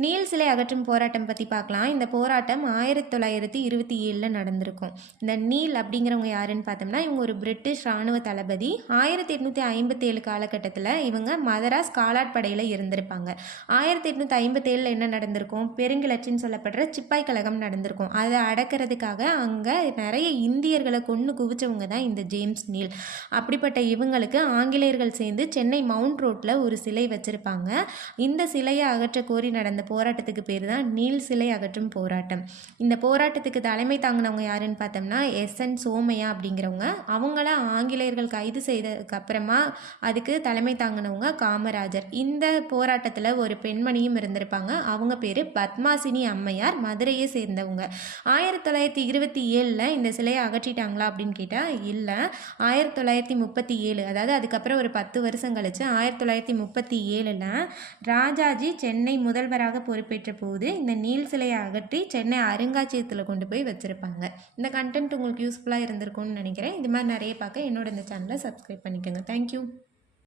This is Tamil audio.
நீல் சிலை அகற்றும் போராட்டம் பற்றி பார்க்கலாம். இந்த போராட்டம் 1927 நடந்திருக்கும். இந்த நீல் அப்படிங்கிறவங்க யாருன்னு பார்த்தோம்னா, இவங்க ஒரு பிரிட்டிஷ் இராணுவ தளபதி. 1857 காலகட்டத்தில் இவங்க மதராஸ் காலாட்படையில் இருந்திருப்பாங்க. 1857 என்ன நடந்திருக்கும்? பெருங்கிளர்ச்சின்னு சொல்லப்படுற சிப்பாய் கழகம் நடந்திருக்கும். அதை அடக்கிறதுக்காக அங்கே நிறைய இந்தியர்களை கொன்று குவிச்சவங்க தான் இந்த ஜேம்ஸ் நீல். அப்படிப்பட்ட இவங்களுக்கு ஆங்கிலேயர்கள் சேர்ந்து சென்னை மவுண்ட் ரோட்டில் ஒரு சிலை வச்சுருப்பாங்க. இந்த சிலையை அகற்ற கோரி நடந்த போராட்டத்துக்கு பேர் தான் நீல் சிலை அகற்றும் போராட்டம். இந்த போராட்டத்துக்கு தலைமை தாங்கினவங்க யாருன்னு பார்த்தோம்னா SN சோமையா அப்படிங்கிறவங்க. அவங்கள ஆங்கிலேயர்கள் கைது செய்ததுக்கு அப்புறமா அதுக்கு தலைமை தாங்கினவங்க காமராஜர். இந்த போராட்டத்தில் ஒரு பெண்மணியும் இருந்திருப்பாங்க. அவங்க பேர் பத்மாசினி அம்மையார், மதுரையை சேர்ந்தவங்க. 1927 இந்த சிலையை அகற்றிட்டாங்களா அப்படின்னு கேட்டால் இல்லை. 1937, அதாவது அதுக்கப்புறம் ஒரு 10 வருஷம் கழிச்சு 1937 ராஜாஜி சென்னை முதல்வராக பொறுப்பேற்ற போது இந்த நீல் சிலையை அகற்றி சென்னை அருங்காட்சியகத்தில் கொண்டு போய் வச்சுருப்பாங்க. இந்த கண்டென்ட் உங்களுக்கு யூஸ்ஃபுல்லாக இருந்திருக்கும்னு நினைக்கிறேன். இது மாதிரி நிறைய பார்க்க என்னோட இந்த சேனலை சப்ஸ்கிரைப் பண்ணிக்கோங்க. தேங்க்யூ.